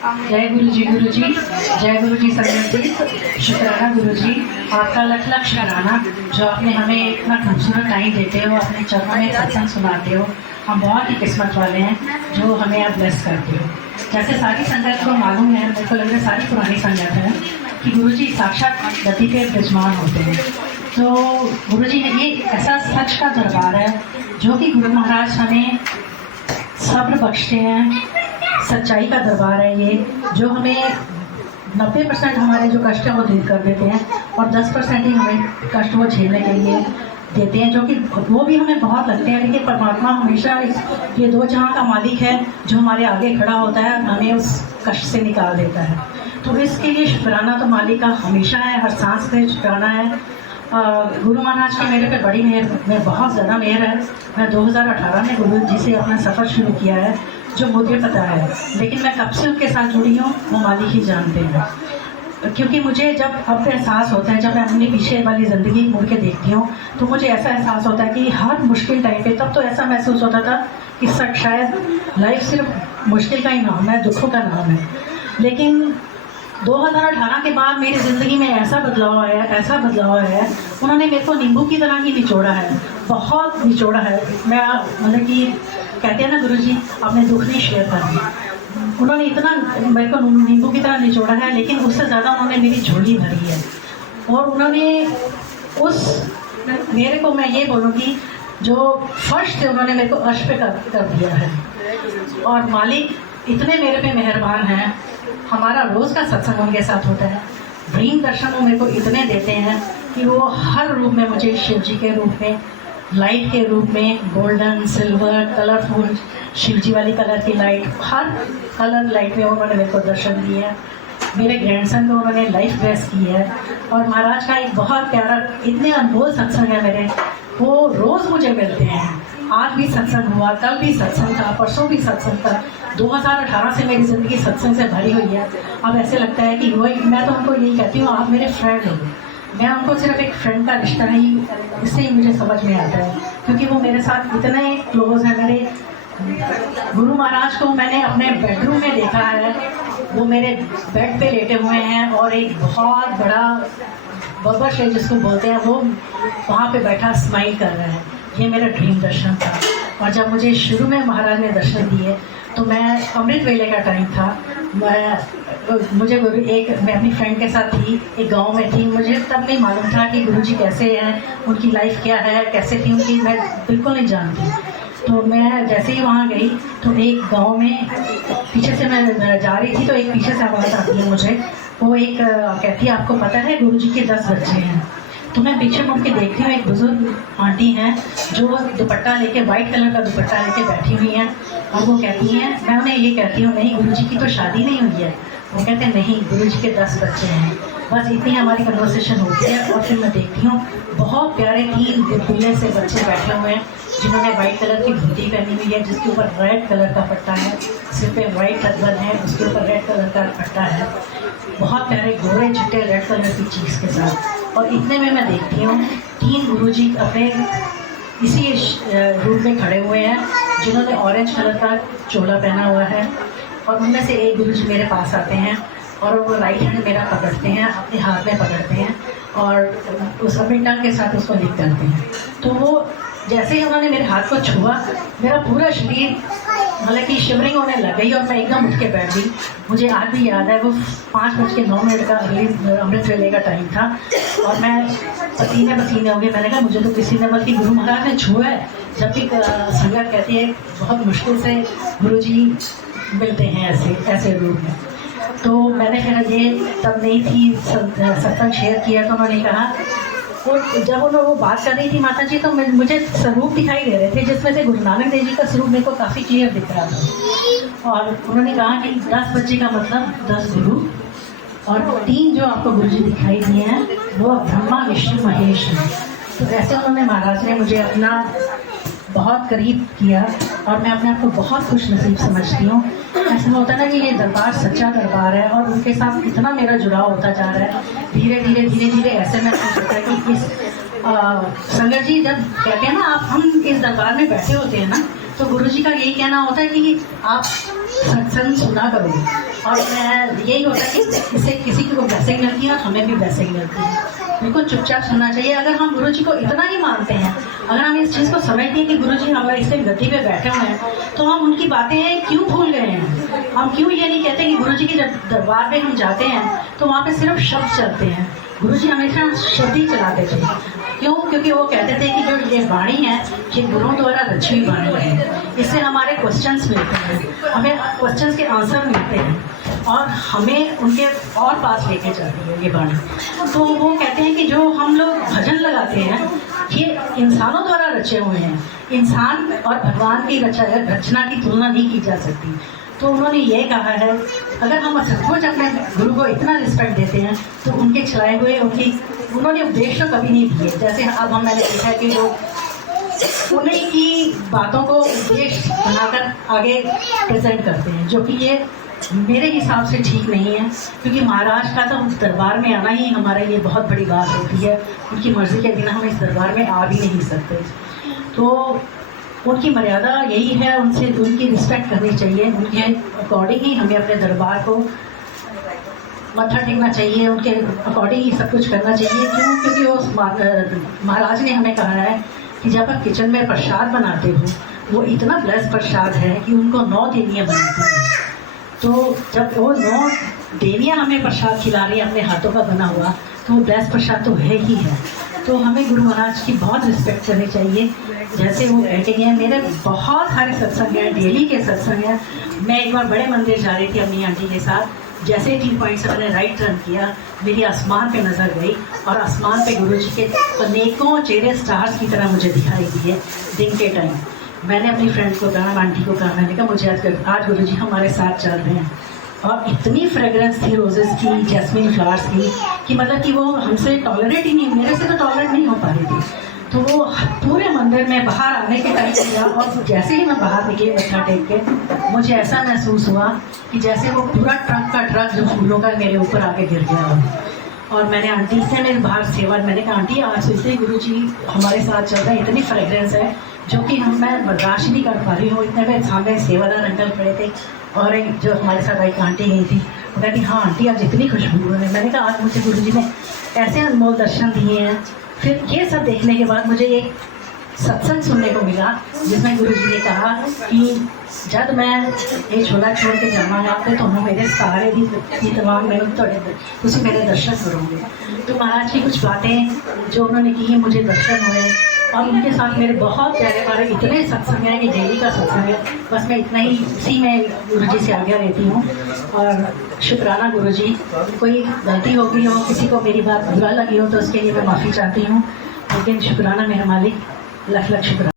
जय गुरु जी जय गुरु जी संगत जी। शुक्राना गुरु जी, आपका लख लख शुक्राना जो आपने हमें इतना खूबसूरत टाइम देते हो, अपने चरणों में सत्संग सुनाते हो। हम बहुत ही किस्मत वाले हैं जो हमें आप ब्लेस करते हो। जैसे सारी संगत को मालूम है, मेरे को लग रहा है सारी पुरानी संगत है कि गुरु जी साक्षात गति पे विराजमान होते हैं। तो गुरु जी ने ये ऐसा सच का दरबार है जो कि गुरु महाराज हमें सब्र बख्शते हैं। सच्चाई का दरबार है ये, जो हमें 90% हमारे जो कष्ट हैं वो दूर कर देते हैं और 10% ही हमें कष्ट वो झेलने के लिए देते हैं, जो कि वो भी हमें बहुत लगते हैं। लेकिन परमात्मा हमेशा ये दो जहां का मालिक है जो हमारे आगे खड़ा होता है, हमें उस कष्ट से निकाल देता है। तो इसके लिए शुक्राना तो मालिक का हमेशा है, हर सांस पे शुक्राना है। गुरु महाराज की मेरे पे बड़ी मेहर, बहुत ज़्यादा मेहर है। मैं 2018 में गुरु जी से अपना सफ़र शुरू किया है, जो मुझे पता है, लेकिन मैं कब से उनके साथ जुड़ी हूँ वो मालिक ही जानते हैं। क्योंकि मुझे जब अब एहसास होता है, जब मैं अपनी पीछे वाली ज़िंदगी मुड़ के देखती हूँ तो मुझे ऐसा एहसास होता है कि हर मुश्किल टाइम पे, तब तो ऐसा महसूस होता था कि शायद लाइफ सिर्फ मुश्किल का ही नाम है, दुखों का नाम है। लेकिन 2018 के बाद मेरी ज़िंदगी में ऐसा बदलाव आया। उन्होंने मेरे को नींबू की तरह ही निचोड़ा है, बहुत निचोड़ा है। मैं मतलब कि कहते हैं ना गुरु जी, आपने दुख नहीं शेयर करना। उन्होंने इतना मेरे को नींबू की तरह निचोड़ा है, लेकिन उससे ज़्यादा उन्होंने मेरी झोली भरी है। और उन्होंने मेरे को, मैं ये बोलूँगी, जो फर्श से उन्होंने मेरे को अर्श पे कर दिया है। और मालिक इतने मेरे पे मेहरबान हैं। हमारा रोज़ का सत्संग उनके साथ होता है। ड्रीम दर्शन वो मेरे को इतने देते हैं कि वो हर रूप में मुझे शिव जी के रूप में, लाइट के रूप में, गोल्डन, सिल्वर, कलरफुल, शिव जी वाली कलर की लाइट, हर कलर लाइट में उन्होंने मेरे को दर्शन दिए हैं। मेरे ग्रैंडसन को उन्होंने लाइफ ब्लेस की है। और महाराज का एक बहुत प्यारा, इतने अनमोल सत्संग है मेरे, वो रोज़ मुझे मिलते हैं। आज भी सत्संग हुआ, कल भी सत्संग था, परसों भी सत्संग था। 2018 से मेरी ज़िंदगी सत्संग से भरी हुई है। अब ऐसे लगता है कि वही, मैं तो उनको यही कहती हूँ, आप मेरे फ्रेंड हो। मैं उनको सिर्फ एक फ्रेंड का रिश्ता ही, इससे ही मुझे समझ में आता है, क्योंकि वो मेरे साथ इतने क्लोज है। मेरे गुरु महाराज को मैंने अपने बेडरूम में देखा है, वो मेरे बेड पे लेटे हुए हैं और एक बहुत बड़ा बब्बर शेर जिसको बोलते हैं, वो वहाँ पे बैठा स्माइल कर रहा है। ये मेरा ड्रीम दर्शन था। और जब मुझे शुरू में महाराज ने दर्शन दिए तो मैं, अमृत वेले का टाइम था, मैं अपनी फ्रेंड के साथ थी, एक गांव में थी। मुझे तब नहीं मालूम था कि गुरुजी कैसे हैं, उनकी लाइफ क्या है, कैसे थी उनकी, मैं बिल्कुल नहीं जानती। तो मैं जैसे ही वहाँ गई तो एक गांव में पीछे से मैं जा रही थी, तो एक पीछे से आवाज़ आती है मुझे। वो एक कहती है, आपको पता है गुरुजी के 10 बच्चे हैं। तो मैं पीछे मुड़ के देखती हूँ, एक बुजुर्ग आंटी हैं जो दुपट्टा लेके, वाइट कलर का दुपट्टा लेके बैठी हुई हैं। और वो कहती हैं, मैं उन्हें ये कहती हूँ, नहीं गुरुजी की तो शादी नहीं हुई है। वो कहते हैं नहीं, गुरुजी के 10 बच्चे हैं। बस इतनी हमारी कन्वर्सेशन होती है। और फिर मैं देखती हूँ बहुत प्यारे 3 दुल्हे से बच्चे बैठे हुए हैं, जिन्होंने वाइट कलर की धोती पहनी हुई है, जिसके ऊपर रेड कलर का पट्टा है, सिर पे वाइट टर्बन है, उसके ऊपर रेड कलर का पट्टा है। बहुत प्यारे गोरे चिट्टे रेड कलर की चीज़ के साथ। और इतने में मैं देखती हूँ 3 गुरुजी अपने इसी रूम में खड़े हुए हैं, जिन्होंने ऑरेंज कलर का चोला पहना हुआ है। और उनमें से एक गुरुजी मेरे पास आते हैं और वो राइट हैंड मेरा पकड़ते हैं, अपने हाथ में पकड़ते हैं और उस अपनी टंग के साथ उसको लिख करते हैं। तो वो जैसे ही उन्होंने मेरे हाथ को छुआ, मेरा पूरा शरीर मतलब कि शिवरिंग होने लग गई और मैं एकदम उठ के बैठ गई। मुझे आज भी याद है, वो 5:09 का अमृत वेले का टाइम था और मैं पसीने हो गए। मैंने कहा मुझे तो किसी ने, बल्कि गुरु महाराज ने छुआ है। जब भी संगत कहती है बहुत मुश्किल से गुरुजी मिलते हैं ऐसे रूप में। तो मैंने फिर ये तब नहीं थी सत्संग शेयर किया, तो उन्होंने कहा, और जब उन्होंने वो बात कर रही थी माता जी, तो मुझे स्वरूप दिखाई दे रहे थे, जिसमें से गुरु नानक देव जी का स्वरूप मेरे को काफ़ी क्लियर दिख रहा था। और उन्होंने कहा कि 10 बच्चे का मतलब 10 गुरु, और 3 जो आपको गुरु जी दिखाई दिए हैं वो ब्रह्मा विष्णु महेश हैं। तो ऐसे उन्होंने, महाराज ने मुझे अपना बहुत करीब किया और मैं अपने आप को बहुत खुश नसीब समझती हूँ। ऐसा होता है ना कि ये दरबार सच्चा दरबार है और उनके साथ इतना मेरा जुड़ाव होता जा रहा है। धीरे धीरे ऐसे महसूस होता है कि इस संगत जी जब कहते हैं ना, आप हम इस दरबार में बैठे होते हैं ना, तो गुरुजी का यही कहना होता है कि आप सत्संग सुना करो, और यही होता है कि इससे किसी को ब्लेसिंग मिलती है और हमें भी ब्लेसिंग मिलती है। बिल्कुल चुपचाप सुनना चाहिए। अगर हम गुरुजी को इतना ही मानते हैं, अगर हम इस चीज़ को समझते हैं कि गुरुजी हमारे इस गद्दी पे बैठे हुए हैं, तो हम उनकी बातें क्यों भूल गए हैं? हम क्यों ये नहीं कहते कि गुरुजी के जब दरबार में हम जाते हैं तो वहाँ पे सिर्फ शब्द चलते हैं? गुरुजी हमेशा शब्द ही चलाते थे। क्यों? क्योंकि वो कहते थे कि जो ये वाणी है ये गुरुओं द्वारा रची हुई वाणी है, इससे हमारे क्वेश्चंस मिलते हैं, हमें क्वेश्चंस के आंसर मिलते हैं और हमें उनके और पास लेके जाती है ये वाणी। तो वो कहते हैं कि जो हम लोग भजन लगाते हैं ये इंसानों द्वारा रचे हुए हैं, इंसान और भगवान की रचना की तुलना नहीं की जा सकती। तो उन्होंने ये कहा है, अगर हम सचमुच अपने गुरु को इतना रिस्पेक्ट देते हैं तो उनके चलाए हुए उन्होंने उपदेश तो कभी नहीं दिए। जैसे अब मैंने देखा है कि लोग उन्हीं की बातों को उपदेश बनाकर आगे प्रेजेंट करते हैं, जो कि ये मेरे हिसाब से ठीक नहीं है। क्योंकि महाराज का तो दरबार में आना ही हमारे लिए बहुत बड़ी बात होती है। उनकी मर्जी के बिना हम इस दरबार में आ भी नहीं सकते। तो उनकी मर्यादा यही है, उनसे उनकी रिस्पेक्ट करनी चाहिए, उनके अकॉर्डिंग ही हमें अपने दरबार को मत्था टेकना चाहिए, उनके अकॉर्डिंग ही सब कुछ करना चाहिए। क्यों? क्योंकि वो महाराज ने हमें कहा है कि जब आप किचन में प्रसाद बनाते हो वो इतना ब्लेस प्रसाद है कि उनको 9 देनियाँ बनाती हैं। तो जब वो 9 देनियाँ हमें प्रसाद खिला रही है अपने हाथों का बना हुआ, तो वो ब्लेस प्रसाद तो है ही है। तो हमें गुरु महाराज की बहुत रिस्पेक्ट करनी चाहिए। जैसे वो कह के गए, मेरे बहुत सारे सत्संग हैं, डेली के सत्संग हैं। मैं एक बार बड़े मंदिर जा रही थी अपनी आंटी के साथ, जैसे 3 पॉइंट से मैंने राइट टर्न किया, मेरी आसमान पे नज़र गई और आसमान पे गुरुजी के अनेकों चेहरे स्टार्स की तरह मुझे दिखाई दिए दिन के टाइम। मैंने अपनी फ्रेंड को कहा, आंटी को कहा, मैंने कहा मुझे आज गुरुजी हमारे साथ चल रहे हैं। और इतनी फ्रेगरेंस थी रोजेस की, जैस्मिन फ्लावर्स की, कि मतलब कि वो हमसे टॉलरेट ही नहीं, मेरे से तो टॉलरेट नहीं हो पा रही थी। तो वो पूरे मंदिर में बाहर आने के टाइम किया, और जैसे ही मैं बाहर निकली मत्था टेक के, मुझे ऐसा महसूस हुआ कि जैसे वो पूरा ट्रक का ट्रक जो फूलों का मेरे ऊपर आके गिर गया। और मैंने आंटी से मेरे बाहर सेवा, मैंने कहा आंटी आज से गुरुजी हमारे साथ चल रहे हैं, इतनी फ्रेगरेंस है जो कि मैं बर्दाश्त नहीं कर पा रही हूँ। इतने में सामने सेवादार अंकल खड़े थे और एक जो हमारे साथ एक आंटी गई थी, वो कहती हाँ आंटी आज इतनी खुशबू है। मैंने कहा आज मुझे गुरुजी ने ऐसे अनमोल दर्शन दिए हैं। फिर ये सब देखने के बाद मुझे एक सत्संग सुनने को मिला जिसमें गुरुजी ने कहा कि जब मैं ये झोला छोड़ के जावांगा तो मेरे सारे भी तमाम तुम मेरे दर्शन करोगे। तो महाराज की कुछ बातें जो उन्होंने की मुझे दर्शन हुए, और उनके साथ मेरे बहुत प्यारे इतने सत्संग हैं कि डेली का सत्संग है। बस मैं इतना ही इसी में गुरुजी से आज्ञा लेती हूँ। और शुक्राना गुरुजी, कोई गलती हो गई हो, किसी को मेरी बात बुरा लगी हो तो उसके लिए मैं माफ़ी चाहती हूँ, लेकिन शुक्राना मेरा मालिक, लख लख शुक्राना।